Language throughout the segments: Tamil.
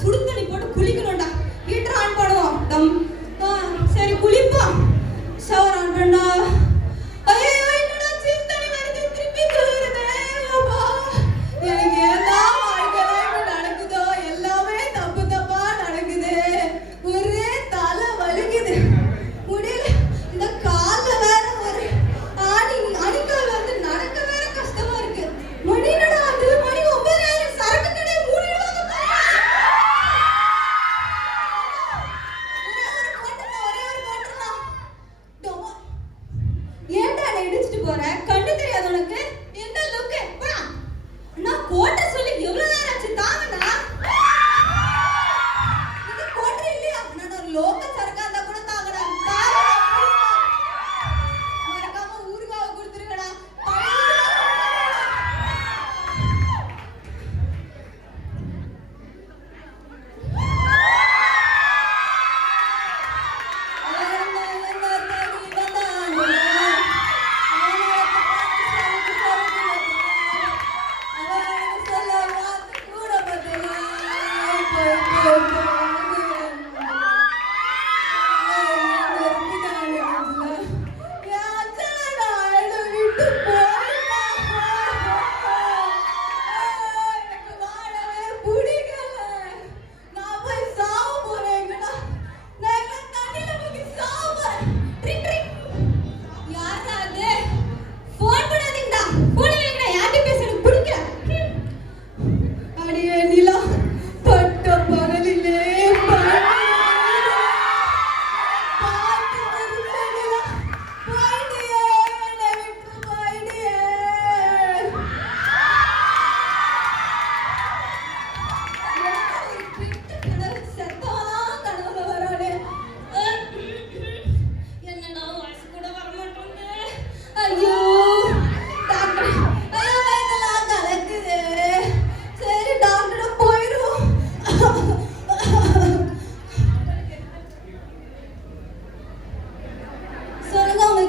சுடு தண்ணி போட்டு குளிக்கணும்டா. ஹீட்டர் ஆன் பண்ணுவோம். தம் சரி குளிப்போம். ஷவர் ஆன் பண்ணா ஐயோ என்னடா சில் தண்ணி வருது திருப்பி குளிருதே. அப்பா எனக்கு ஏன்டா வாழ்க்கையில நடக்குதோ எல்லாமே தப்பு தப்பா நடக்குது. ஒரே தலை வலிக்குது முடியல. இந்த கால்ல வேற ஒரு அணிக்கால் வந்து நடக்க வேற கஷ்டமா இருக்கு. மணிடா அது மணி 9 சரக்கு கடை மூடிடுவாங்க. ஏன்டா என்ன இடிச்சிட்டு போற? கண்ணு தெரியாது உனக்கு? என்ன லுக்கு? போடா. நான் கோட்டை சொல்லி எவ்வளவு நேரம் ஆச்சு தாங்கடா. இது கோட்டை இல்லையா? நான் ஒரு லோக்கல் சரக்கா இருந்தா கூட தாங்கடா. மறக்காம ஊறுகாவை கொடுத்துருங்கடா.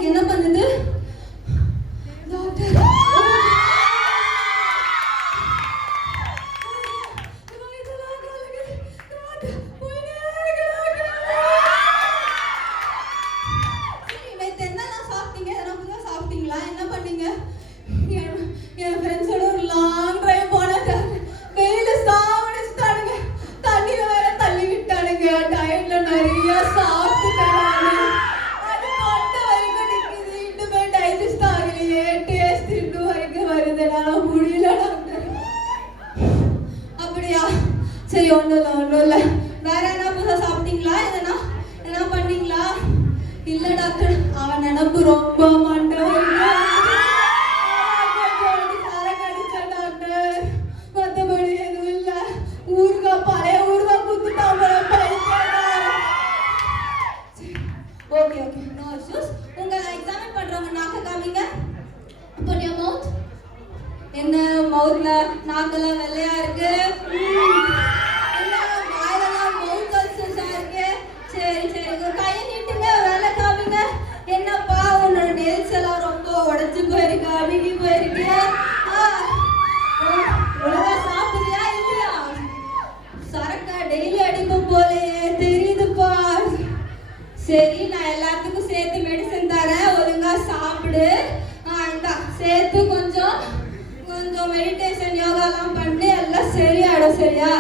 என்ன பண்ணுது டாக்டர்? சாப்பிட்டீங்களா? என்ன பண்ணீங்க? என் ஃப்ரெண்ட்ஸோட ஒரு லாங் டிரைவ் போனாங்க. வெயில சாவடிச்சுட்டானுங்க. தண்ணியில வேற தள்ளி விட்டானுங்க. டயட்ல நிறைய சாப்பிட்டுட்டாங்க. அப்படியா? சரி ஒண்ணும் இல்ல. வேற என்ன புதுசா சாப்பிட்டீங்களா? என்ன பண்ணீங்களா? இல்ல டாக்டர், அவன் நினப்பு ரொம்ப மண்டை டாக்டர். மத்தபடி எதுவும் இல்ல. பழைய ஊறுகாய் குத்துட்டாங்க. Okay okay, no issues. உங்க எக்ஸாமின் பண்றவங்க நாக்க காமிங்க. Open your mouth. என்ன மவுத்ல நாக்கெல்லாம் வெள்ளையா இருக்கு? என்ன வாயிலெல்லாம் மவுத் அல்சர்ஸா இருக்கு? சரி கையை நீட்டுங்க, வேலை காமிங்க. என்னப்பா உன்னோட நெல்ஸ் எல்லாம் ரொம்ப உடைஞ்சு போயிருக்கு, அழுகி போயிருக்கு. ஒழுங்கா சாப்பிடுறியா இல்லையா? சரக்கா டெய்லி அடிக்கும் போலயே தெரியுதுப்பா. சரி, நான் எல்லாத்துக்கும் சேர்த்து மெடிசன் தரேன், ஒழுங்கா சாப்பிடு. சேர்த்து கொஞ்சம் மெடிடேஷன் யோகாலாம் பண்ணி எல்லாம் சரியாயிடும். சரியா?